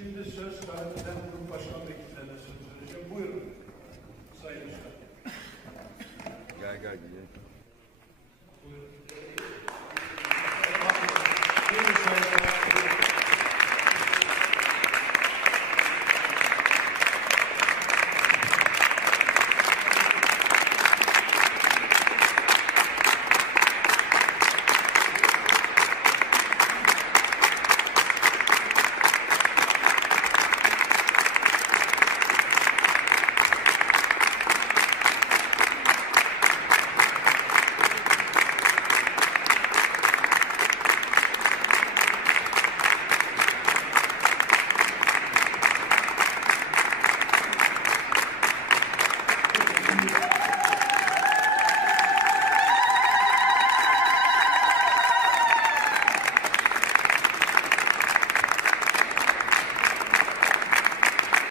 Şimdi söz sahibinden Grup Başkan Vekillerine söz vereceğim. Buyurun Sayın Başkan. Gel gidelim. Buyurun.